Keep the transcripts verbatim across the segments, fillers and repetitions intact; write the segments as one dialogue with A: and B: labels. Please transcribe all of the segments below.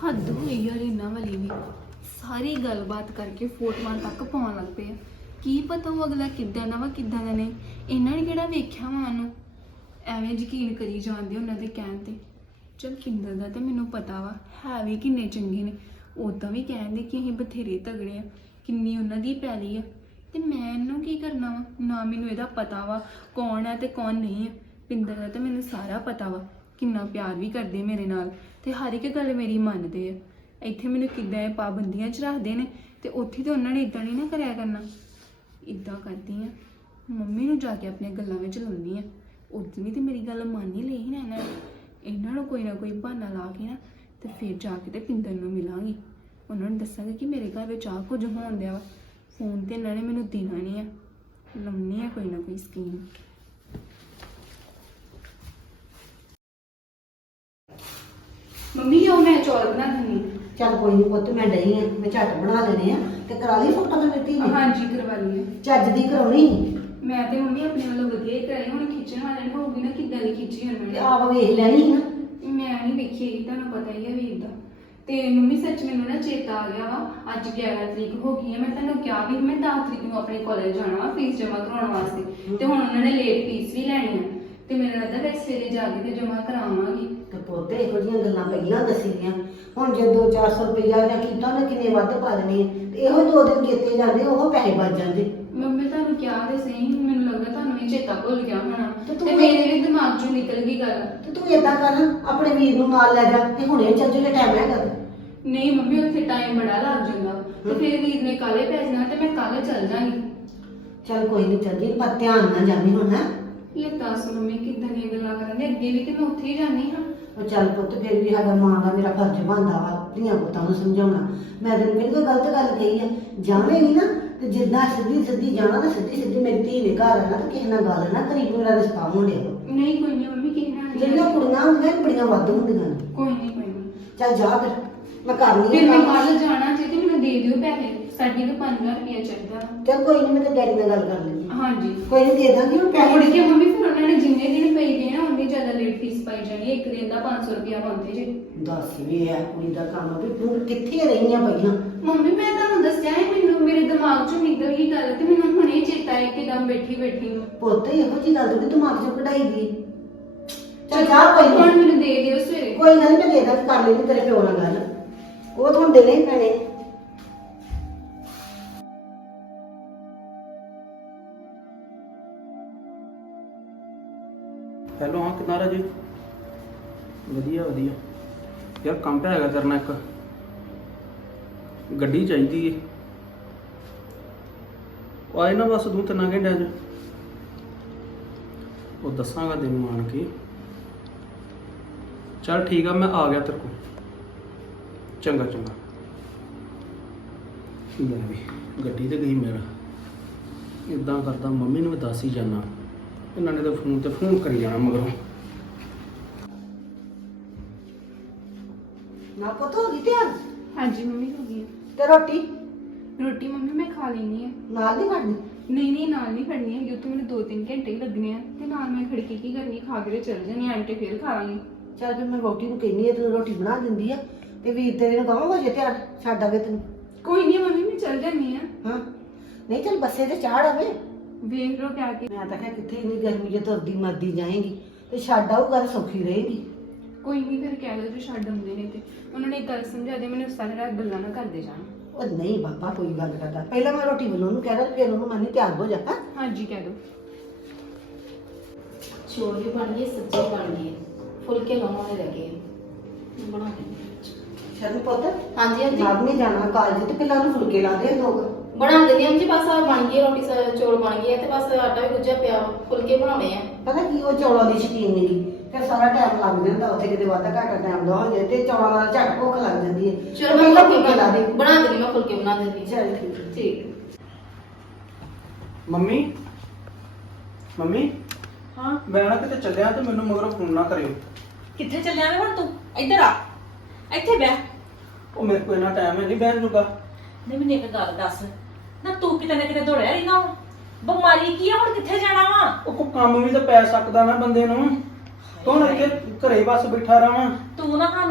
A: ਹੱਦ ਹੋਈ ਯਾਰ ਇਹਨਾਂ ਵਾਲੀ ਵੀ। ਸਾਰੀ ਗੱਲਬਾਤ ਕਰਕੇ ਫੋਟੋਆਂ ਤੱਕ ਪਾਉਣ ਲੱਗ ਪਏ ਆ। ਕੀ ਪਤਾ ਉਹ ਅਗਲਾ ਕਿੱਦਾਂ ਦਾ ਵਾ ਕਿੱਦਾਂ ਦਾ ਨਹੀਂ। ਇਹਨਾਂ ਨੇ ਕਿਹੜਾ ਵੇਖਿਆ ਵਾ ਉਹਨੂੰ, ਐਵੇਂ ਯਕੀਨ ਕਰੀ ਜਾਂਦੇ ਉਹਨਾਂ ਦੇ ਕਹਿਣ ਤੇ। ਚਲ ਕਿੰਦਰ ਦਾ ਤੇ ਮੈਨੂੰ ਪਤਾ ਵਾ, ਹੈ ਵੀ ਕਿੰਨੇ ਚੰਗੇ ਨੇ। ਉੱਦਾਂ ਵੀ ਕਹਿੰਦੇ ਕਿ ਅਸੀਂ ਬਥੇਰੇ ਤਗੜੇ ਆ, ਕਿੰਨੀ ਉਹਨਾਂ ਦੀ ਪੈਲੀ ਆ। ਤੇ ਮੈਂ ਇਹਨੂੰ ਕੀ ਕਰਨਾ ਵਾ, ਨਾ ਮੈਨੂੰ ਇਹਦਾ ਪਤਾ ਵਾ ਕੌਣ ਆ ਤੇ ਕੌਣ ਨਹੀਂ ਆ। ਪਿੰਦਰ ਦਾ ਤੇ ਮੈਨੂੰ ਸਾਰਾ ਪਤਾ ਵਾ, ਕਿੰਨਾ ਪਿਆਰ ਵੀ ਕਰਦੇ ਮੇਰੇ ਨਾਲ ਤੇ ਹਰ ਇੱਕ ਗੱਲ ਮੇਰੀ ਮੰਨਦੇ ਆ। ਇੱਥੇ ਮੈਨੂੰ ਕਿੱਦਾਂ ਇਹ ਪਾਬੰਦੀਆਂ 'ਚ ਰੱਖਦੇ ਨੇ ਤੇ ਉੱਥੇ ਤਾਂ ਉਹਨਾਂ ਨੇ ਇਦਾਂ ਨਹੀਂ ਨਾ ਕਰਿਆ ਕਰਨਾ। ਇੱਦਾਂ ਕਰਦੀ ਆ, ਮੰਮੀ ਨੂੰ ਜਾ ਕੇ ਆਪਣੀਆਂ ਗੱਲਾਂ ਵਿੱਚ ਲਾਉਂਦੀ ਆ। ਉਦੋਂ ਵੀ ਤੇ ਮੇਰੀ ਗੱਲ ਮੰਨ ਹੀ ਲਈ ਸੀ ਨਾ ਇਹਨਾਂ ਨੇ। ਇਹਨਾਂ ਨੂੰ ਕੋਈ ਨਾ ਕੋਈ ਬਹਾਨਾ ਲਾ ਕੇ ਨਾ ਤੇ ਫਿਰ ਜਾ ਕੇ ਤੇ ਪਿੰਦਰ ਨੂੰ ਮਿਲਾਂਗੀ। ਉਹਨਾਂ ਨੂੰ ਦੱਸਾਂਗੇ ਕਿ ਮੇਰੇ ਘਰ ਵਿੱਚ ਆਹ ਕੁਝ ਹੋਣ ਦਿਆ ਵਾ। ਫੋਨ ਤੇ ਇਹਨਾਂ ਨੇ ਮੈਨੂੰ ਦੇਣਾ ਨਹੀਂ ਆ, ਲਾਉਣੀ ਆ ਕੋਈ ਨਾ ਕੋਈ ਸਕੀਮ। ਮੰਮੀ ਉਹ ਮੈਂ ਚੌਲ ਬਣਾ ਦਿੰਦੀ।
B: ਚੱਲ ਕੋਈ ਨਹੀਂ ਪੁੱਤ, ਮੈਂ ਡਈ ਆ, ਮੈਂ ਝੱਟ ਬਣਾ ਦੇਣੇ ਆ। ਤੇ ਕਰਾ ਲਈ ਫੋਟੋ ਤੇ ਦਿੱਤੀ ਨੇ?
A: ਹਾਂਜੀ ਕਰਵਾ ਲਈ।
B: ਚੱਜ ਦੀ ਕਰਾਉਣੀ।
A: ਮੈਂ ਤੇ ਮੰਮੀ ਆਪਣੇ ਵੱਲੋਂ ਵਧੀਆ ਹੀ ਕਰਾਈ। ਹੁਣ ਖਿੱਚਣ ਵਾਲੇ ਨੂੰ ਹੋਊਗੀ ਨਾ ਕਿੱਦਾਂ ਦੀ ਖਿੱਚੀ ਉਹਨਾਂ
B: ਤੇ
A: ਨੇ।
B: ਆਪ ਵੇਖ ਲੈਣੀ ਨਾ।
A: ਮੈਂ ਨਹੀਂ ਵੇਖੀ ਹੈਗੀ, ਤੁਹਾਨੂੰ ਪਤਾ ਹੀ ਹੈ ਵੀਰ ਦਾ। ਤੇ ਮੰਮੀ ਸੱਚ ਮੈਨੂੰ ਨਾ ਚੇਤਾ ਆ ਗਿਆ ਵਾ, ਅੱਜ ਗਿਆਰਾਂ ਤਰੀਕ ਹੋ ਗਈ ਹੈ। ਮੈਂ ਤੁਹਾਨੂੰ ਕਿਹਾ ਵੀ ਮੈਂ ਦਸ ਤਰੀਕ ਨੂੰ ਆਪਣੇ ਕਾਲਜ ਜਾਣਾ ਵਾ ਫੀਸ ਜਮ੍ਹਾਂ ਕਰਾਉਣ ਵਾਸਤੇ। ਤੇ ਹੁਣ ਉਹਨਾਂ ਨੇ ਲੇਟ ਫੀਸ ਵੀ ਲੈਣੀ ਆ ਤੇ ਮੈਨੂੰ ਲੱਗਦਾ ਮੈਂ ਸਵੇਰੇ ਜਾ ਕੇ ਤੇ ਜਮ੍ਹਾਂ ਕਰਾਵਾਂਗੀ।
B: ਤੇ ਪੁੱਤ ਇਹੋ ਜਿਹੀਆਂ ਗੱਲਾਂ ਪਹਿਲਾਂ ਦੱਸੀਆਂ। ਹੁਣ ਜੇ ਦੋ ਚਾਰ ਸੌ ਰੁਪਇਆ ਜਾਂ ਕੀਤਾ ਉਹਨੇ ਕਿੰਨੇ ਵੱਧ ਪਾ ਦੇਣੇ ਆ। ਤੇ ਇਹੋ ਦੋ ਦਿਨ ਕੀਤੇ ਜਾਂਦੇ, ਉਹ ਪੈਸੇ ਬਚ ਜਾਂਦੇ।
A: ਮੰਮੀ ਤੁਹਾਨੂੰ ਕਿਹਾ ਤੇ ਸਹੀ, ਮੈਨੂੰ ਲੱਗਦਾ ਤੁਹਾਨੂੰ ਵੀ ਚੇਤਾ ਭੁੱਲ ਗਿਆ ਹੋਣਾ
B: ਤੇ ਤੂੰ
A: ਤੇ ਮੇਰੇ ਵੀ ਦਿਮਾਗ ਚੋਂ ਨਿਕਲ ਗਈ ਗੱਲ।
B: ਤੇ ਤੂੰ ਏਦਾਂ ਕਰ, ਆਪਣੇ ਵੀਰ ਨੂੰ ਨਾਲ ਲੈ ਜਾ ਤੇ ਹੁਣੇ ਚੱਲ ਜੂਗੇ, ਟਾਈਮ ਹੈਗਾ।
A: ਨਹੀਂ ਮੰਮੀ ਉੱਥੇ ਟਾਈਮ ਬੜਾ ਲੱਗ ਜਾਂਦਾ ਤੇ ਫਿਰ ਵੀਰ ਨੇ ਕਾਲੇ ਭੇਜਣਾ ਤੇ ਮੈਂ ਕੱਲ ਚੱਲ ਜਾਵਾਂਗੀ।
B: ਚੱਲ ਕੋਈ ਨਹੀਂ, ਚੱਲ ਜੀ, ਪਰ ਧਿਆਨ ਨਾਲ ਜਾਵੀਂ ਹੁਣ। ਹੈ
A: ਇਹ ਦੱਸ ਮੰਮੀ ਕਿੱਦਾਂ ਦੀਆਂ ਗੱਲਾਂ ਕਰਾਂਗੇ, ਅੱਗੇ ਵੀ ਤੇ ਮੈਂ ਉੱਥੇ ਹੀ ਜਾਣੀ ਹਾਂ।
B: ਉਹ ਚੱਲ ਪੁੱਤ, ਫਿਰ ਵੀ ਸਾਡਾ ਮਾਂ ਦਾ ਮੇਰਾ ਫਰਜ਼ ਬਣਦਾ ਵਾ ਧੀਆਂ ਪੁੱਤਾਂ ਨੂੰ ਸਮਝਾਉਣਾ। ਮੈਂ ਤੈਨੂੰ ਕਿਹੜੀ ਕੋਈ ਗਲਤ ਗੱਲ ਕਹੀ ਆ? ਜਾਵੇਂਗੀ ਨਾ ਤੇ ਜਿੱਦਾਂ ਸਿੱਧੀ ਸਿੱਧੀ ਜਾਣਾ ਨਾ, ਸਿੱਧੀ ਸਿੱਧੀ ਮੇਰੀ ਧੀ ਨੇ ਘਰ ਆਣਾ ਤੇ ਕਿਸੇ ਨਾਲ ਗੱਲ ਨਾ ਕਰੀ। ਮੇਰਾ ਰਿਸ਼ਤਾ ਹੋਣ ਡਿਆ।
A: ਨਹੀਂ ਕੋਈ ਨਹੀਂ ਮੰਮੀ, ਕਿਹਨਾਂ ਨੇ
B: ਜਿਹੜੀਆਂ ਕੁੜੀਆਂ ਹੁੰਦੀਆਂ ਬੜੀਆਂ ਵੱਧ ਹੁੰਦੀਆਂ ਨੇ।
A: ਕੋਈ ਨਹੀਂ ਕੋਈ ਨਹੀਂ।
B: ਚੱਲ ਜਾ ਫਿਰ, ਮੈਂ ਕਰਨੀ
A: ਫਿਰ ਮੈਂ
B: ਆ।
A: ਕੱਲ ਜਾਣਾ ਜੇ ਤੇ ਮੈਨੂੰ ਦੇ ਦਿਓ ਪੈਸੇ। ਸਾਡੀ ਤੋਂ ਪੰਜ ਹਜ਼ਾਰ ਰੁਪਇਆ ਚਾਹੀਦਾ।
B: ਚੱਲ ਕੋਈ ਨਹੀਂ, ਮੈਂ ਤੇ ਡੈਡੀ ਨਾਲ ਗੱਲ ਕਰ ਲੈਂਦੀ।
A: ਹਾਂਜੀ
B: ਕੋਈ ਨਹੀਂ, ਦੇ ਦਾਂਗੀ ਹੁਣ
A: ਮੁੜ
B: ਪੈਸੇ।
A: ਕੇ ਮੰਮੀ ਫਿਰ ਉਹਨਾਂ ਨੇ ਜਿੰਨੇ ਦਿਨ ਪਈ ਗਏ ਨਾ ਉਹਦੀ ਜ਼ਿਆਦਾ ਲੇਟ ਫੀਸ ਪਾਈ ਜਾਣੀ। ਇੱਕ ਦਿਨ ਦਾ ਪੰਜ ਸੌ ਰੁਪਇਆ ਪਾਉਂਦੇ ਜੇ।
B: ਦੱਸ ਵੀ ਹੈ ਕੁੜੀ ਦਾ ਕੰਮ ਵੀ ਤੂੰ ਕਿੱਥੇ ਰਹੀਆਂ ਪਈਆਂ?
A: ਮੰਮੀ ਮੈਂ ਤੁਹਾਨੂੰ ਦੱਸਿਆ ਹੈ, ਮੈਨੂੰ ਮੇਰੇ ਦਿਮਾਗ ਚੋਂ ਨਿਕਲ ਗਈ ਗੱਲ ਤੇ ਮੈਨੂੰ ਹੁਣੇ ਚੇਤਾ ਹੈ ਕਿ ਦਮ ਬੈਠੀ ਬੈਠੀ ਨੂੰ।
B: ਪੁੱਤ ਇਹੋ ਜਿਹੀ ਗੱਲ ਥੋੜੀ ਦਿਮਾਗ ਚੋਂ ਕਢਾਈ ਦੀ। ਚੱਲ ਜਾ ਕੋਈ
A: ਹੁਣ
B: ਨਹੀਂ,
A: ਮੈਨੂੰ ਦੇ ਦਿਓ ਸਵੇਰੇ।
B: ਕੋਈ ਗੱਲ ਨੀ, ਮੈਂ ਦੇ ਦਾਂਗੀ, ਕਰ ਲੈਣੀ ਤੇਰੇ ਪਿਓ ਨਾਲ ਗੱਲ। ਉਹ ਤੁਹਾਨੂੰ ਦੇਣੇ ਹੀ ਪੈਣੇ।
C: ਹੈਲੋ, ਹਾਂ ਕਿੱਦਾਂ ਰਾਜੇ? ਵਧੀਆ ਵਧੀਆ ਯਾਰ, ਕੰਮ ਤਾਂ ਹੈਗਾ ਕਰਨਾ। ਇੱਕ ਗੱਡੀ ਚਾਹੀਦੀ ਏ। ਉਹ ਆਏ ਨਾ ਬਸ ਦੋ ਤਿੰਨ ਘੰਟਿਆਂ 'ਚ। ਉਹ ਦੱਸਾਂਗਾ ਤੈਨੂੰ ਆਣ ਕੇ। ਚੱਲ ਠੀਕ ਆ, ਮੈਂ ਆ ਗਿਆ ਤੇਰੇ ਕੋਲ। ਚੰਗਾ ਚੰਗਾ। ਲੈ ਵੀ ਗੱਡੀ ਤੇ ਗਈ ਮੇਰਾ। ਇੱਦਾਂ ਕਰਦਾ ਮੰਮੀ ਨੂੰ ਵੀ ਦੱਸ ਹੀ ਜਾਣਾ। ਇਹਨਾਂ ਨੇ ਤਾਂ ਫੋਨ ਤੇ ਫੋਨ ਕਰੀ ਜਾਣਾ ਮਗਰੋਂ।
B: ਨਾ ਪੁੱਤ ਹੋ ਗਈ ਤਿਆਰ?
A: ਹਾਂਜੀ ਮੰਮੀ ਹੋ ਗਈ।
B: ਤੇ ਰੋਟੀ
A: ਰੋਟੀ ਮੰਮੀ ਮੈਂ ਖਾ ਲੈਣੀ ਹੈ।
B: ਨਾਲ ਨਹੀਂ ਖਾਣੀ?
A: ਨਹੀਂ ਨਹੀਂ ਨਾਲ ਨਹੀਂ ਖੜਨੀ ਹੈਗੀ, ਉੱਥੇ ਮੈਨੂੰ ਦੋ ਤਿੰਨ ਘੰਟੇ ਹੀ ਲੱਗਣੇ ਆ ਤੇ ਨਾਲ ਮੈਂ ਖੜਕੀ ਕੀ ਕਰਨੀ, ਖਾ ਕੇ ਤੇ ਚੱਲ ਜਾਣੀ। ਆਂਟੇ ਫੇਰ ਖਾਵਾਂਗੀ।
B: ਚੱਲ ਫਿਰ ਮੈਂ ਰੋਟੀ ਨੂੰ ਕਹਿੰਦੀ ਆ, ਤੈਨੂੰ ਰੋਟੀ ਬਣਾ ਦਿੰਦੀ ਆ। ਤੇ ਵੀਰ ਤੇਰੇ ਨੂੰ ਕਹਾਂ ਹੋ ਜੇ ਤਿਆਰ, ਛੱਡ ਆਵੇ ਤੈਨੂੰ।
A: ਕੋਈ ਨਹੀਂ ਮੰਮੀ, ਮੈਂ ਚੱਲ ਜਾਨੀ ਆ।
B: ਹਾਂ ਨਹੀਂ, ਚੱਲ ਬੱਸੇ ਤੇ ਚਾੜ ਆਵੇ।
A: ਵੇਖ ਲਓ ਕਿਆ ਕੀ।
B: ਮੈਂ ਤਾਂ ਕਿਹਾ ਕਿੱਥੇ ਇੰਨੀ ਗਰਮੀ ਜੇ ਤੁਰਦੀ ਮਰਦੀ ਜਾਏਗੀ ਤੇ ਛੱਡ ਆਊਗਾ ਤਾਂ ਸੌਖੀ ਰਹੇਗੀ।
A: ਕੋਈ ਨਹੀਂ ਫਿਰ ਕਹਿ ਲਓ ਜੋ ਛੱਡ ਆਉਂਦੇ ਨੇ ਤੇ ਉਹਨਾਂ ਨੇ ਇੱਕ ਗੱਲ ਸਮਝਾ ਦੇ, ਮੈਨੂੰ ਸਾਰੀ ਰਾਤ ਗੱਲਾਂ ਨਾ ਕਰਦੇ ਜਾਣ।
B: ਉਹ ਨਹੀਂ ਬਾਬਾ ਕੋਈ ਗੱਲ ਕਰਦਾ, ਪਹਿਲਾਂ ਮੈਂ ਰੋਟੀ ਵੱਲੋਂ ਉਹਨੂੰ ਕਹਿ ਰਿਹਾ, ਫਿਰ ਉਹਨੂੰ ਮੰਨੀ ਤਿਆਰ ਹੋ ਜਾ। ਹਾਂ
A: ਹਾਂਜੀ ਕਹਿ ਦਿਓ।
D: ਚੌਲ ਵੀ ਬਣ ਗਏ, ਸਬਜ਼ੀ ਬਣ ਗਈ, ਫੁਲਕੇ ਲਾਉਣ ਵਾਲੇ ਲੱਗੇ ਬਣਾ ਲੈਂਦੇ।
B: ਸ਼ਰਨ ਪੁੱਤ,
D: ਹਾਂਜੀ ਹਾਂਜੀ
B: ਬਾਅਦ ਨਹੀਂ ਜਾਣਾ ਕਾਲਜ ਤੇ ਪਹਿਲਾਂ ਉਹਨੂੰ ਫੁਲਕੇ ਲਾ ਦੇ ਦੋ।
D: ਬਣਾ ਦਿੰਦੇ ਹਾਂ ਜੀ, ਬਸ ਆ ਬਣ ਗਈ ਰੋਟੀ, ਸ- ਚੌਲ ਬਣ ਗਏ ਤੇ ਬਸ ਆਟਾ ਵੀ ਗੁੱਝਾ ਪਿਆ, ਫੁਲਕੇ ਬਣਾਉਣੇ ਆ।
B: ਪਤਾ ਕੀ, ਉਹ ਚੌਲਾਂ ਦੀ ਸ਼ਕੀਨ ਨਹੀਂ, ਫਿਰ ਸਾਰਾ ਟਾਈਮ ਲੱਗ ਜਾਂਦਾ ਉੱਥੇ, ਕਿਤੇ ਵਾਧਾ ਘਾਟਾ ਟਾਈਮ ਦਾ ਹੋ ਜਾਏ ਤੇ ਚੌਲਾਂ ਨਾਲ ਝੱਟ ਭੁੱਖ ਲੱਗ ਜਾਂਦੀ ਹੈ।
D: ਚਲੋ ਮੈਂ
B: ਪਹਿਲਾਂ
D: ਫੁਲਕੇ
B: ਫੁਲਕੇ ਲਾ ਦੇ।
D: ਬਣਾ ਦਿੰਦੀ, ਮੈਂ ਫੁਲਕੇ ਬਣਾ ਦਿੰਦੀ।
B: ਚੱਲ ਠੀਕ ਹੈ।
D: ਠੀਕ।
C: ਮੰਮੀ ਮੰਮੀ
E: ਹਾਂ,
C: ਮੈਂ ਨਾ ਕਿਤੇ ਚੱਲਿਆ ਤੇ ਮੈਨੂੰ ਮਗਰੋਂ ਫੋਨ ਨਾ ਕਰਿਓ।
E: ਕਿੱਥੇ ਚੱਲਿਆ ਵੇ ਹੁਣ ਤੂੰ? ਇੱਧਰ ਆ, ਇੱਥੇ ਬਹਿ।
C: ਉਹ ਮੇਰੇ ਕੋਲ ਇੰਨਾ ਟਾਈਮ ਹੈ ਨਹੀਂ ਬਹਿਣ ਜੂਗਾ।
E: ਨਹੀਂ ਮੈਨੂੰ ਇੱਕ ਗੱਲ ਦੱਸ, ਨਾ ਤੂੰ ਕਿਤੇ ਨਾ ਕਿਤੇ ਦੌੜਿਆ ਰਹਿੰਦਾ ਵਾ। ਬਿਮਾਰੀ ਕੀ ਆ ਹੁਣ, ਕਿੱਥੇ ਜਾਣਾ ਵਾ?
C: ਉਹ ਕੋ ਕੰਮ ਵੀ ਤਾਂ ਪੈ ਸਕਦਾ ਨਾ ਬੰਦੇ ਨੂੰ। ਤੂੰ ਇੱਥੇ ਘਰੇ ਬਸ ਬੈਠਾ ਰਹਾਂ।
E: ਤੂੰ ਨਾ ਸਾਨੂੰ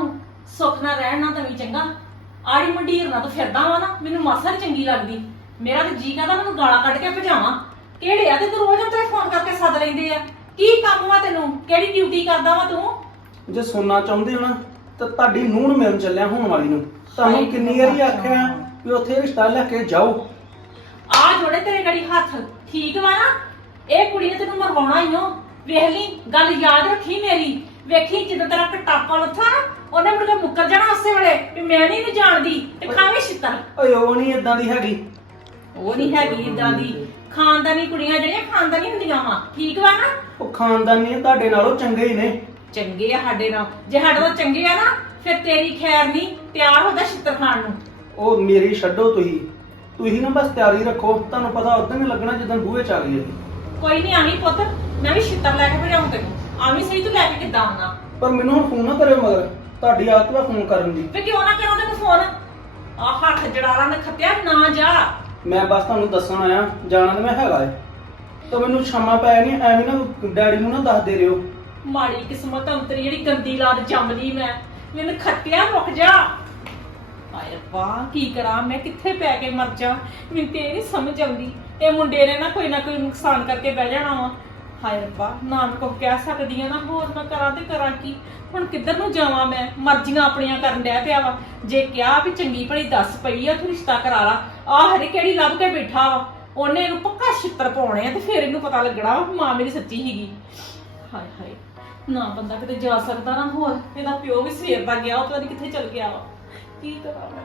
E: ਸੁੱਖ ਨਾਲ ਰਹਿਣ ਨਾ ਤਵੀਂ ਚੰਗਾ। ਆੜੀ ਮੰਡੀਰ ਨਾ ਤੂੰ ਫਿਰਦਾ ਵਾ ਨਾ, ਮੈਨੂੰ ਮਾਸਾ ਨੀ ਚੰਗੀ ਲੱਗਦੀ। ਮੇਰਾ ਤੇ ਜੀ ਕਰਦਾ ਮੈਨੂੰ ਗਾਲਾਂ ਕੱਢ ਕੇ ਭਜਾਵਾਂ। ਕਿਹੜੇ ਆ ਤੇ ਤੂੰ ਰੋਜ਼ ਉੱਤੇ ਫੋਨ ਕਰਕੇ ਸੱਦ ਲੈਂਦੇ ਆ? ਕੀ ਕੰਮ ਵਾ ਤੈਨੂੰ? ਕਿਹੜੀ ਡਿਊਟੀ ਕਰਦਾ ਵਾ ਤੂੰ?
C: ਜੇ ਸੁਣਨਾ ਚਾਹੁੰਦੇ ਹੋ ਨਾ ਤਾਂ ਤੁਹਾਡੀ ਨੂੰਹ ਨੂੰ ਮਿਲਣ ਚੱਲਿਆ ਹੋਣ ਵਾਲੀ ਨੂੰ। ਤੁਹਾਨੂੰ ਕਿੰਨੀ ਵਾਰੀ ਆਖਿਆ ਵੀ ਉੱਥੇ ਰਿਸ਼ਤਾ ਲੈ ਕੇ ਜਾਓ।
E: ਆ ਜੋੜੇ ਤੇਰੇ ਗੜੀ ਹੱਥ, ਠੀਕ ਵਾ ਨਾ? ਇਹ ਕੁੜੀ ਨੇ ਤੈਨੂੰ ਮਰਵਾਉਣਾ ਹੀ ਓ। ਵੇਖ ਲਈ, ਗੱਲ ਯਾਦ ਰੱਖੀ ਮੇਰੀ। ਵੇਖੀ ਜਦੋਂ ਤੇਰਾ ਕਟਾਪਾ ਲੱਥਾ ਨਾ, ਉਹਨੇ ਮੁੜ ਕੇ ਮੁੱਕਰ ਜਾਣਾ ਉਸੇ ਵੇਲੇ ਵੀ ਮੈਂ ਨਹੀਂ ਇਹਨੂੰ ਜਾਣਦੀ ਤੇ ਖਾਵੇਂ ਛਿੱਤਰ।
C: ਓਏ ਉਹ ਨਹੀਂ ਇਦਾਂ ਦੀ ਹੈਗੀ।
E: ਉਹ ਨਹੀਂ ਹੈਗੀ ਇਦਾਂ ਦੀ। ਖਾਨਦਾਨੀ ਕੁੜੀਆਂ ਜਿਹੜੀਆਂ ਖਾਨਦਾਨੀ ਹੁੰਦੀਆਂ ਵਾ, ਠੀਕ ਵਾ ਨਾ?
C: ਉਹ ਖਾਨਦਾਨੀ ਤੁਹਾਡੇ ਨਾਲੋਂ ਚੰਗੇ ਹੀ ਨੇ।
E: ਚੰਗੇ ਆ ਸਾਡੇ ਨਾਲ। ਜੇ ਸਾਡੇ ਨਾਲ ਚੰਗੇ ਆ ਨਾ, ਫਿਰ ਤੇਰੀ ਖੈਰ ਨਹੀਂ, ਤਿਆਰ ਹੁੰਦਾ ਛਿੱਤਰ ਖਾਣ ਨੂੰ।
C: ਉਹ ਮੇਰੀ ਛੱਡੋ, ਤੁਸੀਂ ਤੁਸੀਂ ਨਾ ਬਸ ਤਿਆਰੀ ਰੱਖੋ। ਤੁਹਾਨੂੰ ਪਤਾ ਉਦੋਂ ਹੀ ਲੱਗਣਾ ਜਦੋਂ ਬੂਹੇ ਚ ਆ ਗਈ।
E: ਕੋਈ ਨਹੀਂ ਆਵੀਂ ਪੁੱਤ, ਮੈਂ ਵੀ ਛਿੱਤਰ ਲੈ ਕੇ ਭਜਾਉਂ ਤੈਨੂੰ। ਆਵੀਂ ਸਹੀ, ਤੂੰ ਲੈ ਕੇ ਕਿੱਦਾਂ ਆਉਣਾ?
C: ਪਰ ਮੈਨੂੰ ਹੁਣ ਫੋਨ ਨਾ ਕਰਿਓ ਮਗਰ, ਤੁਹਾਡੀ ਆਦਤ ਵਾ ਫੋਨ ਕਰਨ ਦੀ।
E: ਵੇ ਕਿਉਂ ਨਾ ਕਰਾਂ ਤੈਨੂੰ ਫੋਨ? ਆ ਹੱਥ ਜੜਾਲਾ ਨਾ ਖੱਤਿਆ ਨਾ ਜਾ।
C: ਮੈਂ ਬਸ ਤੁਹਾਨੂੰ ਦੱਸਣ ਆਇਆ, ਜਾਣਾ ਤਾਂ ਮੈਂ ਹੈਗਾ ਏ। ਤਾਂ ਮੈਨੂੰ ਸ਼ਾਮਾਂ ਪੈ ਨਹੀਂ ਐਵੇਂ ਨਾ ਡੈਡੀ ਨੂੰ ਨਾ ਦੱਸਦੇ ਰਿਓ।
E: ਮਾੜੀ ਕਿਸਮਤ ਅੰਤਰੀ ਜਿਹੜੀ ਗੰਦੀ ਲਾਦ ਜੰਮਦੀ ਮੈਂ। ਮੈਨੂੰ ਖੱਤਿਆ ਰੁਕ ਜਾ। ਆਏ ਵਾਹ, ਕੀ ਕਰਾਂ ਮੈਂ? ਕਿੱਥੇ ਪੈ ਕੇ ਮਰ ਜਾ? ਮੈਨੂੰ ਤੇ ਇਹ ਨਹੀਂ ਸਮਝ ਆਉਂਦੀ। ਇਹ ਮੁੰਡੇ ਨੇ ਨਾ ਕੋਈ ਨਾ ਕੋਈ ਨੁਕਸਾਨ ਕਰਕੇ ਬਹਿ ਜਾਣਾ ਵਾ। ਹਾਏ ਰੱਬਾ, ਨਾ ਮੈਂ ਕੁਝ ਕਹਿ ਸਕਦੀ ਆ ਨਾ ਹੋਰ ਮੈਂ ਕਰਾਂ ਤੇ ਕਰਾਂ ਕੀ? ਹੁਣ ਕਿੱਧਰ ਨੂੰ ਜਾਵਾਂ ਮੈਂ? ਮਰਜ਼ੀਆਂ ਆਪਣੀਆਂ ਕਰਨ ਡਿਆ ਪਿਆ ਵਾ। ਜੇ ਕਿਹਾ ਵੀ ਚੰਗੀ ਭਲੀ ਦੱਸ ਪਈ ਆ ਤੂੰ ਰਿਸ਼ਤਾ ਕਰਾ ਲਾ, ਆਹ ਹਰੇ ਕਿਹੜੀ ਲੱਭ ਕੇ ਬੈਠਾ ਵਾ। ਉਹਨੇ ਇਹਨੂੰ ਪੱਕਾ ਛਿੱਤਰ ਪਾਉਣੇ ਆ ਤੇ ਫਿਰ ਇਹਨੂੰ ਪਤਾ ਲੱਗਣਾ ਵਾ ਮਾਂ ਮੇਰੀ ਸੱਚੀ ਸੀਗੀ। ਹਾਏ ਹਾਏ, ਨਾ ਬੰਦਾ ਕਿਤੇ ਜਾ ਸਕਦਾ ਨਾ ਹੋਰ। ਇਹਦਾ ਪਿਓ ਵੀ ਸਵੇਰ ਦਾ ਗਿਆ, ਉਹ ਪਤਾ ਨੀ ਕਿੱਥੇ ਚਲ ਗਿਆ ਵਾ। ਕੀ ਕਰਾਂ ਮੈਂ?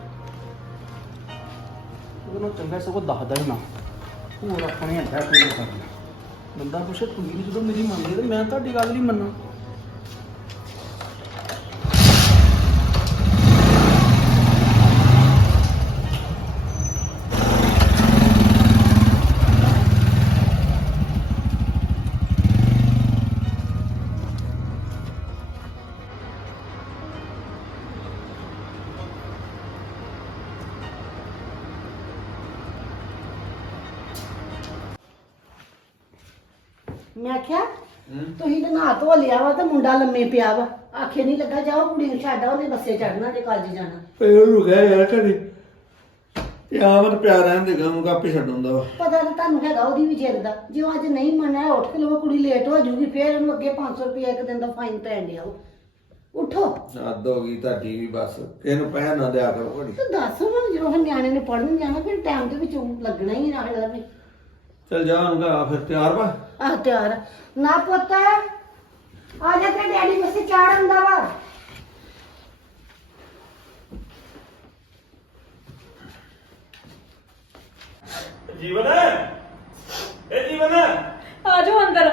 C: ਉਹਨੂੰ ਚੰਗਾ ਸਗੋਂ ਦੱਸਦਾ ਹੀ ਨਾ, ਹੋਰ ਆਪਣੇ ਅੱਡਾ ਕੋਈ ਕਰਨਾ। ਬੰਦਾ ਪੁੱਛੇ ਤੁਸੀਂ ਜਦੋਂ ਮੇਰੀ ਮੰਨਦੀ ਤੇ ਮੈਂ ਤੁਹਾਡੀ ਗੱਲ ਨਹੀਂ ਮੰਨਾਂ।
B: ਮੈਂ ਕਿਹਾ ਤੁਸੀਂ ਤਾਂ ਨਹਾ ਧੋ ਲਿਆ ਵਾ ਤੇ ਮੁੰਡਾ ਲੰਮੇ ਪਿਆ ਵਾ। ਆਖੇ ਨਹੀਂ ਲੱਗਾ ਜਾਓ ਕੁੜੀ ਨੂੰ ਛੱਡ ਆਓ, ਉਹਨੇ ਬੱਸੇ ਚੜਨਾ ਜੇ ਕਾਲਜ ਜਾਣਾ।
F: ਫੇਰ ਰੁਕਿਆ ਯਾਰ ਘਰੇ ਤੇ ਆਵਤ ਪਿਆ ਰਹਿਣ ਦੇ ਗਾਂ ਆਪੇ ਛੱਡ ਹੁੰਦਾ ਵਾ।
B: ਪਤਾ ਤਾਂ ਤੁਹਾਨੂੰ ਹੈਗਾ ਉਹਦੀ ਵੀ ਜਿੱਦ ਦਾ। ਜੇ ਉਹ ਅੱਜ ਨਹੀਂ ਮੰਨਿਆ ਉੱਠ ਕੇ ਲਵੋ, ਕੁੜੀ ਲੇਟ ਹੋ ਜਾਊਗੀ, ਫੇਰ ਉਹਨੂੰ ਅੱਗੇ ਪੰਜ ਸੌ ਰੁਪਏ ਇੱਕ ਦਿਨ ਦਾ ਫਾਈਨ ਪੈਣ ਡਿਆ ਵਾ। ਉੱਠੋ
F: ਹੱਦ ਹੋ ਗਈ ਤੁਹਾਡੀ ਵੀ ਬਸ। ਇਹਨੂੰ ਪੈਸਾ ਨਾ ਦਿਆ ਕਰੋ ਘੜੀ।
B: ਤੂੰ ਦੱਸ ਹੁਣ, ਜਦੋਂ ਹੁਣ ਨਿਆਣੇ ਨੇ ਪੜ੍ਹਨ ਜਾਣਾ ਫਿਰ ਟਾਈਮ ਦੇ ਵਿੱਚ ਲੱਗਣਾ ਹੀ ਨਾ ਹੈਗਾ ਵੀ।
F: ਚਲ ਜਾ ਉਹਨੂੰ ਕਹਾ ਫਿਰ ਤਿਆਰ ਵਾ।
B: ਆਹ ਤਿਆਰ ਆ। ਨਾ ਪੁੱਤ ਆ ਜਾ, ਤੇ ਡੈਡੀ ਬੱਸੇ ਚਾੜ ਹੁੰਦਾ ਵਾ।
G: ਜੀਵਨ ਇਹ ਜੀਵਨ
E: ਆ ਜਾਓ ਅੰਦਰ।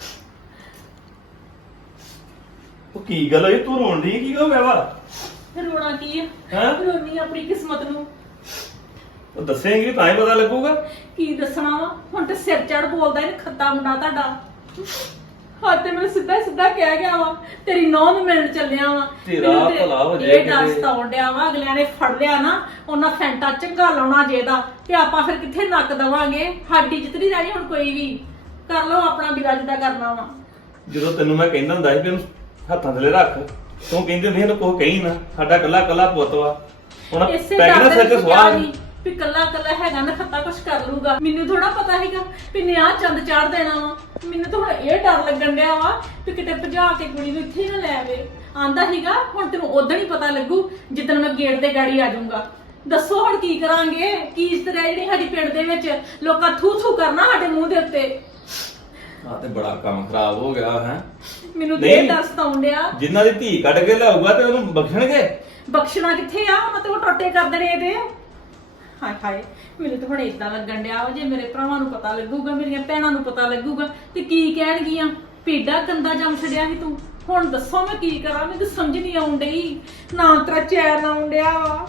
G: ਉਹ ਕੀ ਗੱਲ ਹੋਈ? ਤੂੰ ਰੋਣ ਦੀ ਕੀ ਹੋ ਗਿਆ ਵਾ?
E: ਰੋਣਾ ਕੀ ਆ?
G: ਹੈਂ?
E: ਰੋਣੀ ਆਪਣੀ ਕਿਸਮਤ ਨੂੰ।
G: ਉਹ ਦੱਸੇਂਗੀ ਤਾਂ ਹੀ ਪਤਾ ਲੱਗੂਗਾ।
E: ਕੀ ਦੱਸਣਾ ਵਾ? ਹੁਣ ਤੇ ਸਿਰ ਚੜ ਬੋਲਦਾ ਇਹਨੇ ਖੱਤਾ ਮੁੰਡਾ ਤੁਹਾਡਾ। ਹਾਂ ਤੇ ਮੈਨੂੰ ਸਿੱਧਾ ਸਿੱਧਾ ਕਹਿ ਗਿਆ ਵਾ ਤੇਰੀ ਨੌਂ ਨੂੰ ਮਿਲਣ ਚੱਲਿਆ ਵਾ।
G: ਤੇਰਾ
E: ਮੈਨੂੰ ਤੇ
G: ਭਲਾ ਹੋ ਜਾਏ
E: ਇਹ ਡਰ
G: ਕਿਤੇ।
E: ਸਤਾਉਣ ਡਿਆ ਵਾ, ਅਗਲਿਆਂ ਨੇ ਫੜ ਲਿਆ ਨਾ ਉਹਨਾਂ ਫੈਂਟਾ ਚੰਗਾ ਲਾਉਣਾ ਜਿਹਦਾ ਤੇ ਆਪਾਂ ਫਿਰ ਕਿੱਥੇ ਨੱਕ ਦਵਾਂਗੇ? ਸਾਡੀ ਇੱਜ਼ਤ ਨਹੀਂ ਰਹਿਣੀ ਹੁਣ ਕੋਈ ਵੀ। ਕਰ ਲਓ ਆਪਣਾ ਵੀਰਾ ਜਿੱਦਾਂ ਕਰਨਾ ਵਾ।
G: ਜਦੋਂ ਤੈਨੂੰ ਮੈਂ ਕਹਿੰਦਾ ਹੁੰਦਾ ਸੀ ਵੀ ਇਹਨੂੰ ਹੱਥਾਂ ਥੱਲੇ ਰੱਖ, ਤੂੰ ਕਹਿੰਦੇ ਨਹੀਂ ਇਹਨੂੰ ਕੁਛ ਕਹੀ ਨਾ, ਸਾਡਾ ਕੱਲਾ ਕੱਲਾ ਪੁੱਤ ਵਾ। ਹੁਣ
E: ਇਸੇ
G: ਪੈ ਗਿਆ ਨਾ ਸਿਰ ਤੇ
E: ਡਰ
G: ਸਵਾਹ।
E: ਨਹੀਂ ਵੀ ਕੱਲਾ ਕੱਲਾ ਹੈਗਾ ਨਾ ਖੱਤਾ ਕੁਛ ਕਰ ਲੂਗਾ। ਮੈਨੂੰ ਥੋੜਾ ਪਤਾ ਹੈਗਾ ਵੀ ਨਿਆ ਚੰਦ ਚਾੜ ਦੇਣਾ ਵਾ। ਮੈਨੂੰ ਤਾਂ ਹੁਣ ਇਹ ਡਰ ਲੱਗਣ ਡਿਆ ਵਾ ਵੀ ਕਿਤੇ ਭਜਾ ਕੇ ਕੁੜੀ ਨੂੰ ਇੱਥੇ ਹੀ ਨਾ ਲੈ ਆਵੇ। ਆਂਦਾ ਸੀਗਾ ਹੁਣ ਤੈਨੂੰ ਉਦੋਂ ਹੀ ਪਤਾ ਲੱਗੂ ਜਿੱਦਣ ਮੈਂ ਗੇਟ ਤੇ ਗਾੜੀ ਆ ਜਾਊਂਗਾ। ਦੱਸੋ ਹੁਣ ਕੀ ਕਰਾਂਗੇ? ਕੀ ਇੱਜ਼ਤ ਰਹਿ ਜਿਹੜੀ ਸਾਡੀ ਪਿੰਡ ਦੇ ਵਿੱਚ? ਲੋਕਾਂ ਥੂ ਥੂ ਕਰਨਾ ਸਾਡੇ ਮੂੰਹ ਦੇ ਉੱਤੇ।
G: ਆ ਤੇ ਬੜਾ ਕੰਮ ਖਰਾਬ ਹੋ ਗਿਆ ਹੈ।
E: ਮੈਨੂੰ ਤੇ ਇਹ ਡਰ ਸਤਾਉਣ ਡਿਆ।
G: ਜਿਨ੍ਹਾਂ ਦੀ ਧੀ ਕੱਢ ਕੇ ਲਿਆਊਗਾ ਤੇ ਉਹਨੂੰ ਬਖਸ਼ਣਗੇ?
E: ਬਖਸ਼ਣਾ ਕਿੱਥੇ ਆ? ਮਤਲਬ ਉਹ ਟੋਟੇ ਕਰ ਦੇਣੇ ਇਹਦੇ। ਹਾਏ ਹਾਏ, ਮੈਨੂੰ ਤਾਂ ਹੁਣ ਏਦਾਂ ਲੱਗਣ ਡਿਆ ਵਾ ਜੇ ਮੇਰੇ ਭਰਾਵਾਂ ਨੂੰ ਪਤਾ ਲੱਗੂਗਾ, ਮੇਰੀਆਂ ਭੈਣਾਂ ਨੂੰ ਪਤਾ ਲੱਗੂਗਾ ਤੇ ਕੀ ਕਹਿਣਗੀਆਂ? ਪੀੜਾ ਗੰਦਾ ਜੰਮ ਛੜਿਆ ਸੀ ਤੂੰ। ਹੁਣ ਦੱਸੋ ਮੈਂ ਕੀ ਕਰਾਂ? ਮੈਨੂੰ ਸਮਝ ਨਹੀਂ ਆਉਣ ਡਈ। ਨਾ ਤੇਰਾ ਚੈਨ ਆਉਣ ਡਿਆ ਵਾ।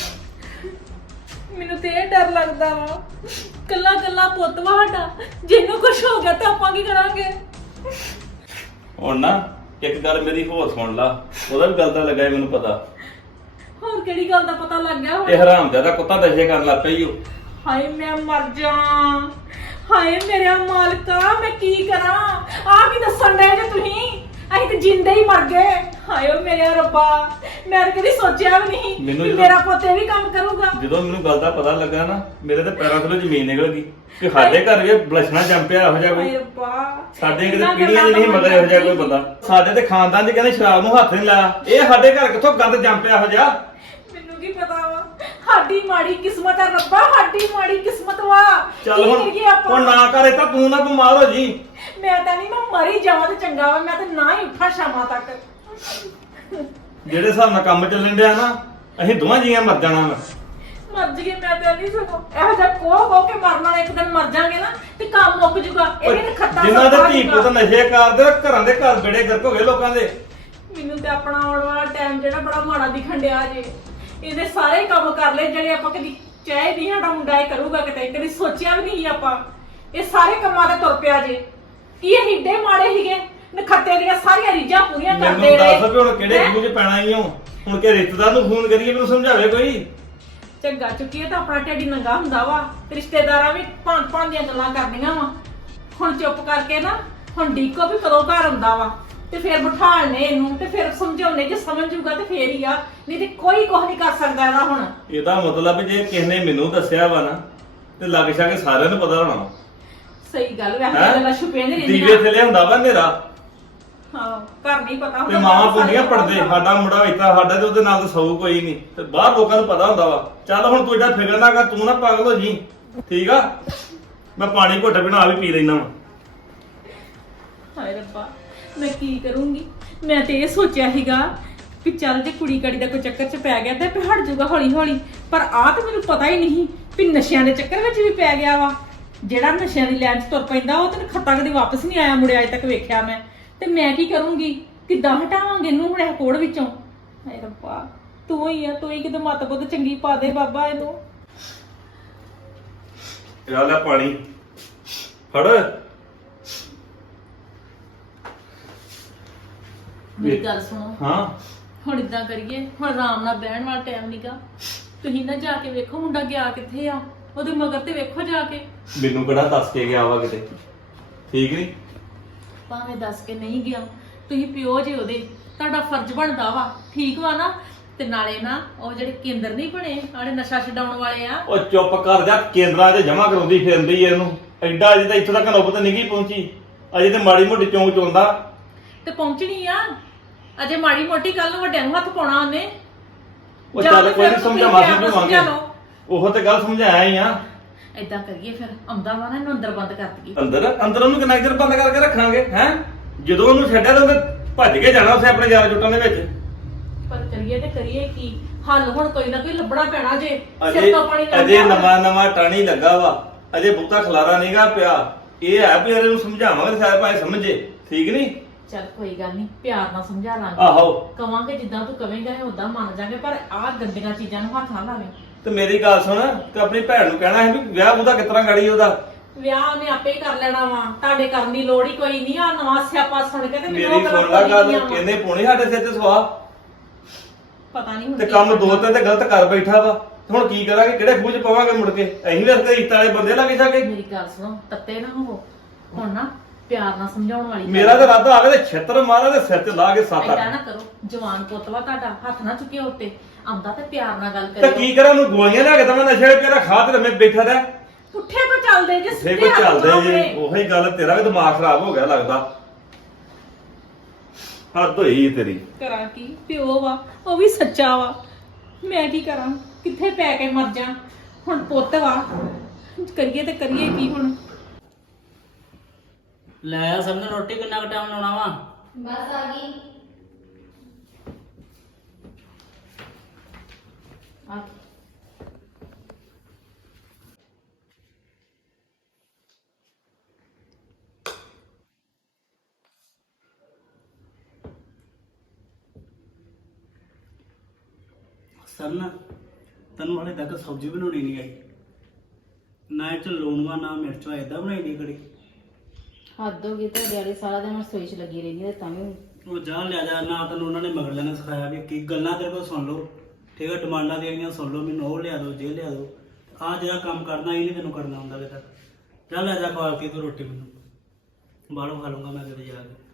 E: ਮੈਨੂੰ ਤੇ ਇਹ ਡਰ ਲੱਗਦਾ ਵਾ ਕੱਲਾ ਕੱਲਾ ਪੁੱਤ ਵਾ ਸਾਡਾ, ਜਿਹਨੂੰ ਕੁਝ ਹੋ ਗਿਆ ਤਾਂ ਆਪਾਂ ਕੀ ਕਰਾਂਗੇ?
G: ਹੁਣ ਨਾ ਇੱਕ ਗੱਲ ਮੇਰੀ ਹੋਰ ਸੁਣ ਲਾ, ਉਹਦਾ ਵੀ ਗੱਲ ਦਾ ਲੱਗਾ ਮੈਨੂੰ ਪਤਾ।
E: ਹੋਰ ਕਿਹੜੀ ਗੱਲ ਦਾ ਪਤਾ ਲੱਗ ਗਿਆ ਹੁਣ?
G: ਇਹ ਹਰਾਮਜ਼ਾਦਾ ਕੁੱਤਾ ਨਸ਼ੇ ਕਰਨ ਲੱਗ ਪਈ ਓ।
E: ਹਾਏ ਮੈਂ ਮਰ ਜਾ। ਹਾਏ ਮੇਰਾ ਮਾਲਕਾ, ਮੈਂ ਕੀ ਕਰਾਂ? ਆ ਕੀ ਦੱਸਣ ਡਏ ਜੇ ਤੁਸੀਂ? ਅਸੀਂ ਤੇ ਜਿੰਦੇ ਹੀ ਮਰ ਗਏ। ਹਾਏ ਓ ਮੇਰੇ ਰੱਬਾ, ਮੈਂ ਤਾਂ ਕਦੀ ਸੋਚਿਆ ਵੀ ਨਹੀਂ
G: ਮੈਨੂੰ
E: ਕਿ
G: ਜਦੋਂ-
E: ਮੇਰਾ ਪੁੱਤ ਇਹ ਵੀ ਕੰਮ ਕਰੂਗਾ।
G: ਜਦੋਂ ਮੈਨੂੰ ਗੱਲ ਦਾ ਪਤਾ ਲੱਗਾ ਨਾ, ਮੇਰੇ ਤੇ ਪੈਰਾਂ ਥੱਲੇ ਜ਼ਮੀਨ ਨਿਕਲ ਗਈ ਕਿ ਸਾਡੇ ਘਰ ਵੀ ਬਲਸ਼ਣਾ ਜੰਮ ਪਿਆ ਇਹੋ ਜਿਹਾ
E: ਹਾਏ
G: ਕੋਈ।
E: ਰੱਬਾ,
G: ਸਾਡੇ ਕਿਤੇ
E: ਇਹਨਾਂ
G: ਪੀੜੀਆਂ 'ਚ ਨਹੀਂ ਮਗਰ ਇਹੋ ਜਿਹਾ ਕੋਈ ਬੰਦਾ। ਸਾਡੇ ਤੇ ਖਾਨਦਾਨ 'ਚ ਕਹਿੰਦੇ ਸ਼ਰਾਬ ਨੂੰ ਹੱਥ ਨਹੀਂ ਲਾਇਆ। ਇਹ ਸਾਡੇ ਘਰ ਕਿੱਥੋਂ ਗੰਦ ਜੰਮ ਪਿਆ ਇਹੋ ਜਿਹਾ?
E: ਮੈਨੂੰ ਕੀ ਪਤਾ ਵਾ, ਸਾਡੀ ਮਾੜੀ ਕਿਸਮਤ ਆ ਰੱਬਾ, ਸਾਡੀ ਮਾੜੀ ਕਿਸਮਤ ਵਾ।
G: ਚੱਲ
E: ਕੀ
G: ਹੁਣ
E: ਕਰੀਏ ਆਪਾਂ?
G: ਹੁਣ ਨਾ ਕਰੇ ਤਾਂ ਤੂੰ ਨਾ ਬਿਮਾਰ ਹੋ ਜੀ।
E: ਮੈਂ ਤਾਂ ਨਹੀਂ, ਮੈਂ ਮਰੀ ਜਾਵਾਂ ਤੇ ਚੰਗਾ ਵਾ। ਮੈਂ ਤਾਂ ਨਾ ਹੀ ਉੱਠਾਂ ਸ਼ਾਮਾਂ ਤੱਕ।
G: ਜਿਹੜੇ ਹਿਸਾਬ ਨਾਲ ਕੰਮ ਚੱਲਣ ਡਿਆ ਨਾ, ਅਸੀਂ ਦੋਵਾਂ ਜੀਆਂ ਮਰ ਜਾਣਾ ਵਾ।
E: ਮਰ ਜਗੇ ਮੈਂ ਤਾਂ ਨਹੀਂ ਸਕੋ ਇਹੋ ਜਿਹਾ ਕੋਹ ਕੋ ਕੇ ਮਰਨ ਵਾਲੇ ਇੱਕ ਦਿਨ ਮਰ ਜਾਗੇ ਨਾ ਤੇ ਕੰਮ ਮੁੱਕ ਜੂਗਾ। ਇਹਨੇ ਨੇ ਖੱਤਾ
G: ਜਿਨ੍ਹਾਂ ਦੇ
E: ਸੱਪਾ
G: ਧੀ
E: ਜੂਗਾ।
G: ਪੁੱਤ ਨਸ਼ੇ ਕਰਦੇ, ਘਰਾਂ ਦੇ ਘਰ ਬੜੇ ਗਰਕ ਹੋ ਗਏ ਲੋਕਾਂ ਦੇ।
E: ਮੈਨੂੰ ਤੇ ਆਪਣਾ ਆਉਣ ਵਾਲਾ ਟਾਈਮ ਜਿਹੜਾ ਬੜਾ ਮਾੜਾ ਦਿਖਣ ਡਿਆ ਜੇ। ਇਹਦੇ ਸਾਰੇ ਕੰਮ ਕਰ ਲਏ ਜਿਹੜੇ ਆਪਾਂ ਕਦੀ ਚਾਹੇ ਨਹੀਂ ਸਾਡਾ ਮੁੰਡਾ ਇਹ ਕਰੂਗਾ, ਕਿਤੇ ਕਦੀ ਸੋਚਿਆ ਵੀ ਨਹੀਂ ਆਪਾਂ। ਇਹ ਸਾਰੇ ਕੰਮਾਂ ਤੇ ਤੁਰ ਪਿਆ ਜੇ। ਕੀ ਇਹ ਹਿੱਡੇ ਮਾੜੇ ਸੀਗੇ? ਨਖੱਤੇ ਦੀਆਂ ਸਾਰੀਆਂ ਰੀਝਾਂ ਪੂਰੀਆਂ ਕਰਦੇ
G: ਮੈਨੂੰ ਦੱਸ
E: ਰਹੇ।
G: ਵੀ ਹੁਣ ਕਿਹੜੇ
E: ਹੈਂ?
G: ਖੂਹ 'ਚ ਪੈਣਾ ਹੀ ਹੋ। ਹੁਣ ਕਿ ਰਿਸ਼ਤੇਦਾਰ ਨੂੰ ਫੋਨ ਕਰੀਏ, ਮੈਨੂੰ ਸਮਝਾਵੇ ਕੋਈ।
E: ਝੱਗਾ ਚੁੱਕੀਏ ਤਾਂ ਆਪਣਾ ਢਿੱਡ ਨੰਗਾ ਹੁੰਦਾ ਵਾ। ਤੇ ਰਿਸ਼ਤੇਦਾਰਾਂ ਵੀ ਭਾਂਤ ਭਾਂਤ ਦੀਆਂ ਗੱਲਾਂ ਕਰਦੀਆਂ ਵਾ। ਹੁਣ ਚੁੱਪ ਕਰਕੇ ਨਾ, ਹੁਣ ਡੀਕੋ ਵੀ ਕਦੋਂ ਘਰ ਆਉਂਦਾ ਵਾ ਤੇ ਫਿਰ ਬਿਠਾਲਨੇ ਇਹਨੂੰ ਤੇ ਫਿਰ ਸਮਝਾਉਣੇ, ਜੇ ਸਮਝ ਜੂਗਾ ਤੇ ਫੇਰ ਹੀ ਆ, ਨਹੀਂ ਤੇ ਕੋਈ ਕੁਝ ਨਹੀਂ ਕਰ ਸਕਦਾ ਇਹਦਾ ਹੁਣ।
G: ਇਹਦਾ ਮਤਲਬ ਜੇ ਕਿਸੇ ਨੇ ਮੈਨੂੰ ਦੱਸਿਆ ਵਾ ਨਾ, ਤੇ ਲੱਗ ਸ਼ਾ ਕੇ ਸਾਰਿਆਂ ਨੂੰ ਪਤਾ ਹੋਣਾ।
E: ਸਹੀ ਗੱਲ ਵੈਸੇ
G: ਹੈਂ?
E: ਗੱਲਾਂ ਛੁਪੀਆਂ ਨਹੀਂ
G: ਦੀਵੇ
E: ਰਹਿੰਦੀਆਂ।
G: ਥੱਲੇ ਹੁੰਦਾ ਵਾ ਹਨੇਰਾ,
E: ਹਾਂ, ਘਰ ਨਹੀਂ ਪਤਾ
G: ਤੇ
E: ਹੁੰਦਾ।
G: ਮਾਵਾਂ ਪੁੰਡੀਆਂ ਪੜਦੇ। ਸਾਡਾ ਮੁੰਡਾ ਇਤਾ, ਸਾਡਾ ਤੇ ਉਹਦੇ ਨਾਲ ਤਾਂ ਸੌ ਕੋਈ ਨਹੀਂ, ਤੇ ਬਾਹਰ ਲੋਕਾਂ ਨੂੰ ਪਤਾ ਹੁੰਦਾ ਵਾ। ਚੱਲ ਹੁਣ ਤੂੰ ਏਡਾ ਫਿਕਰ ਨਾ ਕਰ, ਤੂੰ ਨਾ ਪਾਗਲ ਹੋ ਜੀ, ਠੀਕ ਆ? ਮੈਂ ਪਾਣੀ ਘੁੱਟ ਬਣਾ ਵੀ ਪੀ ਲੈਣਾ ਵਾ।
E: ਹਾਏ ਰੱਬਾ, ਮੈਂ ਕੀ ਕਰੂੰਗੀ? ਮੈਂ ਤੇ ਇਹ ਸੋਚਿਆ ਸੀਗਾ ਕਿ ਚੱਲ ਜੇ ਕੁੜੀ ਕਾੜੀ ਦਾ ਕੋਈ ਚੱਕਰ ਚ ਪੈ ਗਿਆ ਤੇ ਹਟ ਜਾਊਗਾ ਹੌਲੀ ਹੌਲੀ, ਪਰ ਆਹ ਤਾਂ ਮੈਨੂੰ ਪਤਾ ਹੀ ਨਹੀਂ ਵੀ ਨਸ਼ਿਆਂ ਦੇ ਚੱਕਰ ਵਿੱਚ ਵੀ ਪੈ ਗਿਆ ਵਾ। ਜਿਹੜਾ ਨਸ਼ਿਆਂ ਦੀ ਲੈਣ ਚ ਤੁਰ ਪੈਂਦਾ ਉਹ ਤੇ ਖੱਤਾ ਕਦੇ ਵਾਪਸ ਨਹੀਂ ਆਇਆ ਮੁੜਿਆ ਅਜੇ ਤੱਕ ਵੇਖਿਆ ਮੈਂ। ਤੇ ਮੈਂ ਕੀ ਕਰੂੰਗੀ? ਕਿੱਦਾਂ ਹਟਾਵਾਂਗੇ ਇਹਨੂੰ ਹੁਣ ਇਹ ਕੋੜ ਵਿੱਚੋਂ? ਹਾਏ ਰੱਬਾ, ਤੂੰ ਹੀ ਆ, ਤੂੰ ਹੀ ਕਿਤੇ ਮੱਤ ਬੁੱਧ ਚੰਗੀ ਪਾ ਦੇ ਬਾਬਾ ਇਹਨੂੰ।
G: ਯਾ ਲੈ ਪਾਣੀ ਫੜ।
E: ਮੇਰੀ ਗੱਲ ਸੁਣੋ,
G: ਹਾਂ,
E: ਹੁਣ ਇਦਾਂ ਕਰੀਏ, ਹੁਣ ਆਰਾਮ ਨਾਲ ਬਹਿਣ ਵਾਲਾ ਟਾਈਮ ਨੀਗਾ। ਤੁਸੀਂ ਨਾ ਜਾ ਕੇ ਵੇਖੋ ਮੁੰਡਾ ਗਿਆ ਕਿੱਥੇ ਆ, ਉਹਦੇ ਮਗਰ ਤੇ ਵੇਖੋ ਜਾ ਕੇ।
G: ਮੈਨੂੰ ਕਿਹੜਾ ਦੱਸ ਕੇ ਗਿਆ ਵਾ ਕਿਤੇ, ਠੀਕ ਨਹੀਂ?
E: ਭਾਵੇਂ ਦੱਸ ਕੇ ਨਹੀਂ ਗਿਆ, ਤੁਸੀਂ ਪਿਓ ਜੇ ਉਹਦੇ, ਤੁਹਾਡਾ ਫਰਜ਼ ਬਣਦਾ ਵਾ, ਠੀਕ ਵਾ ਨਾ? ਤੇ ਨਾਲੇ ਨਾ ਉਹ ਜਿਹੜੇ ਕੇਂਦਰ ਨਹੀਂ ਬਣੇ ਆੜੇ ਨਸ਼ਾ ਛਡਾਉਣ ਵਾਲੇ ਆ,
G: ਉਹ ਚੁੱਪ ਕਰ ਜਾ, ਕੇਂਦਰਾਂ 'ਚ ਜਮਾ ਕਰਾਉਂਦੀ ਫਿਰਦੀ ਏ ਇਹਨੂੰ। ਐਡਾ ਅਜੇ ਤਾਂ ਇੱਥੋਂ ਤੱਕ ਨੌਬਤ ਨਹੀਂ ਗਈ ਪਹੁੰਚੀ, ਅਜੇ ਤੇ ਮਾੜੀ ਮੋਟੀ ਚੌਂਕ ਚੋਂਦਾ।
E: ਤੇ ਪਹੁੰਚਣੀ ਆ ਅਜੇ ਮਾੜੀ ਮੋਟੀ। ਕੱਲ ਨੂੰ ਵੱਡਿਆਂ ਨੂੰ ਹੱਥ ਪਾਉਣਾ ਉਹਨੇ।
G: ਉਹ
E: ਜਾਂ
G: ਚੱਲ
E: ਤੇ
G: ਕੋਈ
E: ਫਿਰ
G: ਨਹੀਂ,
E: ਤੁਸੀਂ
G: ਸਮਝਾਵਾਂ
E: ਪਿਆਰ ਨਾਲ
G: ਸਮਝਾਵਾਂਗੇ।
E: ਸਮਝਾ ਲਓ।
G: ਉਹ ਤੇ ਗੱਲ ਸਮਝਾਇਆ ਹੀ ਆ।
E: ਏਦਾਂ ਕਰੀਏ ਫਿਰ, ਆਉਂਦਾ ਵਾ ਨਾ ਇਹਨੂੰ ਅੰਦਰ ਬੰਦ ਕਰ ਦਈਏ।
G: ਅੰਦਰ ਅੰਦਰ ਉਹਨੂੰ ਕਿੰਨਾ ਚਿਰ ਬੰਦ ਕਰਕੇ ਰੱਖਾਂਗੇ? ਹੈ ਜਦੋਂ ਉਹਨੂੰ ਛੱਡਿਆ ਤਾਂ ਉਹਨੇ ਭੱਜ ਕੇ ਜਾਣਾ ਉਸੇ ਆਪਣੇ ਯਾਰ ਜੁੱਟਾਂ ਦੇ ਵਿੱਚ।
E: ਪਰ ਕਰੀਏ ਤੇ ਕਰੀਏ ਕੀ? ਹੱਲ ਹੁਣ ਕੋਈ ਨਾ ਕੋਈ ਲੱਭਣਾ ਪੈਣਾ ਜੇ।
G: ਅਜੇ
E: ਸਿਰ ਤੋਂ ਪਾਣੀ ਲੰਘ
G: ਅਜੇ
E: ਗਿਆ।
G: ਨਵਾਂ ਨਵਾਂ ਟਾਣੀ ਲੱਗਾ ਵਾ, ਅਜੇ ਬਹੁਤਾ ਖਲਾਰਾ ਨਹੀਂਗਾ ਪਿਆ। ਇਹ ਹੈ ਵੀ ਇਹਨੂੰ ਸਮਝਾਵਾਂਗੇ ਸਾਰੇ ਭਾਈ ਸਮਝੇ, ਠੀਕ ਨਹੀਂ?
E: ਚੱਲ ਕੋਈ ਗੱਲ ਨਹੀਂ, ਪਿਆਰ ਨਾਲ ਸਮਝਾ ਲਾਂਗੇ।
G: ਆਹੋ,
E: ਕਵਾਂਗੇ ਜਿੱਦਾਂ ਤੂੰ ਕਵੇਂਗਾ ਉਦਾਂ ਮੰਨ ਜਾਗੇ, ਪਰ ਆਹ ਗੰਦੀਆਂ ਚੀਜ਼ਾਂ ਨੂੰ ਹੱਥ ਨਾ ਲਾਵੇਂ।
G: ਤੇ ਮੇਰੀ ਗੱਲ ਸੁਣ, ਤੇ ਆਪਣੀ ਭੈਣ ਨੂੰ ਕਹਿਣਾ ਹੈ ਵੀ ਵਿਆਹ ਉਹਦਾ ਕਿਤਨਾ ਗਾੜੀ ਉਹਦਾ।
E: ਵਿਆਹ ਉਹਨੇ ਆਪੇ ਹੀ ਕਰ ਲੈਣਾ ਵਾ, ਤੁਹਾਡੇ ਕਰਨ ਦੀ ਲੋੜ ਹੀ ਕੋਈ ਨਹੀਂ। ਆ ਨਵਾਂ ਸਿਆਪਾ ਸੁਣ ਕੇ ਤੇ ਮੈਨੂੰ
G: ਮੇਰੀ
E: ਉਹ
G: ਸੁਣ ਲਾ ਗੱਲ,
E: ਗੱਲਾਂ
G: ਇਹਨੇ ਪੋਣੀ ਸਾਡੇ ਸਿਰ ਤੇ ਸਵਾ
E: ਪਤਾ ਨਹੀਂ
G: ਤੇ ਕੰਮ ਦੋ ਤਿੰਨ ਤੇ ਗਲਤ ਕਰ ਬੈਠਾ ਵਾ। ਹੁਣ ਕੀ ਕਰਾਂਗੇ? ਕਿਹੜੇ ਖੂਹ ਚ ਪਾਵਾਂਗੇ ਮੁੜ ਕੇ? ਅਸੀਂ ਵੀ ਰਸਤੇ ਰਿਸ਼ਤੇ ਵਾਲੇ ਬੰਦੇ ਲੱਗੇ ਜਾ ਕੇ।
E: ਮੇਰੀ ਗੱਲ ਸੁਣੋ, ਤੱਤੇ ਨਾ ਹੋਵੋ ਹੁਣ ਨਾ, ਪਿਆਰ ਨਾਲ ਸਮਝਾਉਣ ਵਾਲੀ
G: ਮੇਰਾ ਤਾਂ ਇਰਾਦਾ ਆਵੇ ਤੇ ਛੱਤਰ ਮਾਰਾ ਤੇ ਸਿਰ ਤੇ ਲਾ ਕੇ ਸਾਥਾ।
E: ਏਦਾਂ ਨਾ ਕਰੋ, ਜਵਾਨ ਪੁੱਤ ਵਾ ਤੁਹਾਡਾ, ਹੱਥ ਨਾ ਚੁੱਕਿਓ ਉੱਤੇ। ਆਉਂਦਾ ਤੇ ਪਿਆਰ ਨਾਲ ਗੱਲ
G: ਤੇ
E: ਕਰਿਓ।
G: ਕੀ ਕਰਾਂ? ਉਹਨੂੰ ਗੋਲੀਆਂ ਲਿਆ ਕੇ ਤਾਂ ਮੈਂ ਨਸ਼ੇ ਤੇ ਰੱਖਾ ਤੇ ਮੈਂ ਬੈਠਾ ਰਹਿ।
E: ਪੁੱਠੇ ਕੋ ਚੱਲਦੇ ਜੇ,
G: ਜੇ
E: ਸਿੱਧੇ
G: ਕੋਈ
E: ਹੱਥ
G: ਚੱਲਦੇ
E: ਬਣਾਓ
G: ਜੇ,
E: ਆਪਣੇ।
G: ਉਹੀ ਗੱਲ, ਤੇਰਾ ਵੀ ਦਿਮਾਗ ਖਰਾਬ ਹੋ ਗਿਆ ਲੱਗਦਾ। ਹੱਦ ਹੋਈ ਤੇਰੀ।
E: ਕਰਾਂ ਕੀ? ਪਿਓ ਵਾ, ਉਹ ਵੀ ਸੱਚਾ ਵਾ। ਮੈਂ ਕੀ ਕਰਾਂ? ਕਿੱਥੇ ਪੈ ਕੇ ਮਰ ਜਾ? ਹੁਣ ਪੁੱਤ ਵਾ, ਕਰੀਏ ਤੇ ਕਰੀਏ ਕੀ ਹੁਣ?
H: ਲੈ ਆ ਸਭ ਨੇ ਰੋਟੀ ਕਿੰਨਾ ਕੁ ਟਾਈਮ ਲਾਉਣਾ ਵਾ?
D: ਬਸ ਆ ਗਈ।
E: ਆ
H: ਸਰਨ, ਤੈਨੂੰ ਹਾਲੇ ਤੱਕ ਸਬਜ਼ੀ ਬਣਾਉਣੀ ਨਹੀਂ ਆਈ। ਨਾ ਇਹ ਚ ਲੂਣ ਵਾ ਨਾ ਮਿਰਚ ਵਾ, ਏਦਾਂ ਬਣਾਈ ਦੀ ਕੜੀ।
D: ਹੱਦ ਹੋ ਗਈ ਤੁਹਾਡੇ ਵਾਲੀ, ਸਾਰਾ ਦਿਨ ਮੈਂ ਰਸੋਈ 'ਚ ਲੱਗੀ ਰਹਿੰਦੀ ਹਾਂ ਤੇ ਤਾਂ ਵੀ
H: ਉਹ ਜਾ ਲਿਆ ਜਾ, ਨਾ ਤੈਨੂੰ ਉਹਨਾਂ ਨੇ ਮਗਰ ਲੈਣਾ ਸਿਖਾਇਆ ਵੀ ਕੀ ਗੱਲਾਂ ਤੇਰੇ ਕੋਲ ਸੁਣ ਲਓ, ਠੀਕ ਹੈ? ਡਿਮਾਂਡਾਂ ਤੇਰੀਆਂ ਸੁਣ ਲਓ, ਮੈਨੂੰ ਉਹ ਲਿਆ ਦਿਓ, ਜੇ ਲਿਆ ਦਿਓ। ਆਹ ਜਿਹੜਾ ਕੰਮ ਕਰਨਾ ਇਹ ਨਹੀਂ ਤੈਨੂੰ ਕਰਨਾ ਹੁੰਦਾ ਕਿਤੇ। ਜਾ ਲੈ ਜਾ ਖਵਾ ਕੇ ਤੂੰ ਰੋਟੀ ਮੈਨੂੰ, ਬਾਹਰੋਂ ਖਾ ਲੂੰਗਾ ਮੈਂ ਕਿਤੇ ਜਾ ਕੇ।